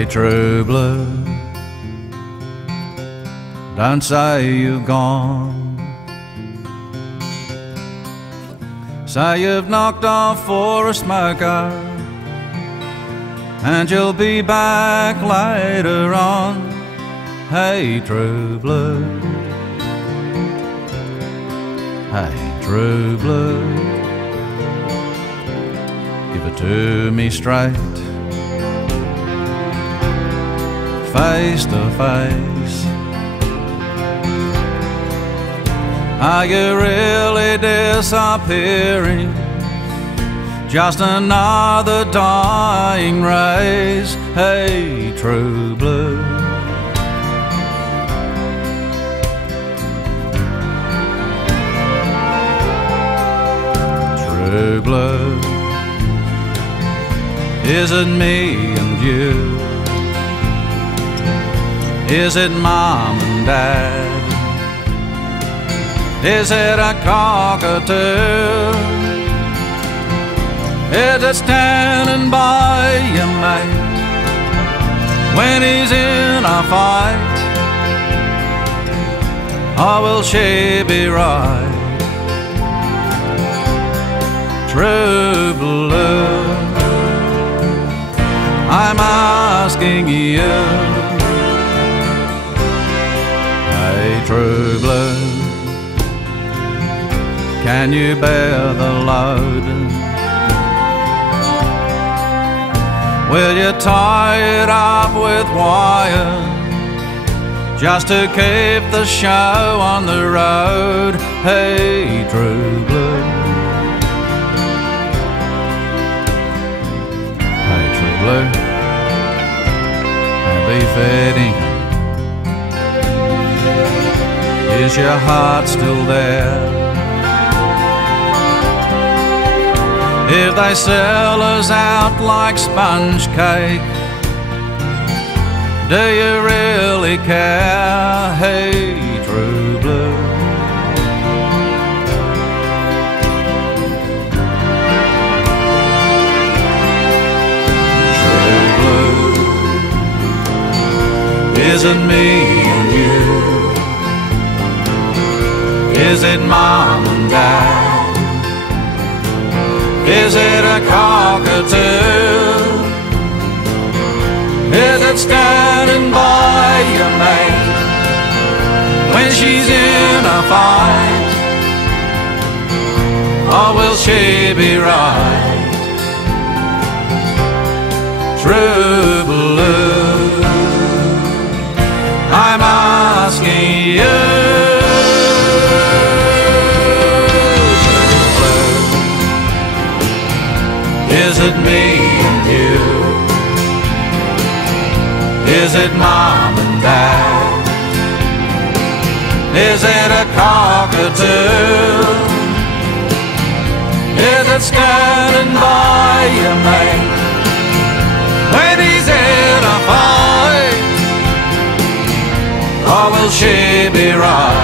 Hey, true blue, don't say you've gone. Say you've knocked off for a smoker, and you'll be back later on. Hey, true blue, hey, true blue, give it to me straight, face to face. Are you really disappearing? Just another dying race. Hey, true blue, true blue, is it me and you? Is it mom and dad? Is it a cockatoo? Is it standing by your mate when he's in a fight? Or will she be right? True blue, I'm asking you. Hey, true blue, can you bear the load? Will you tie it up with wire just to keep the show on the road? Hey, true blue, hey, true blue, happy fading. Is your heart still there? If they sell us out like sponge cake, do you really care? Hey, true blue, true blue, is it me and you? Is it mom and dad? Is it a cockatoo? Is it standing by your mate when she's in a fight? Or will she be right? True blue, I'm asking you. Is it me and you? Is it mom and dad? Is it a cockatoo? Is it standing by your mate when he's in a fight? Or will she be right?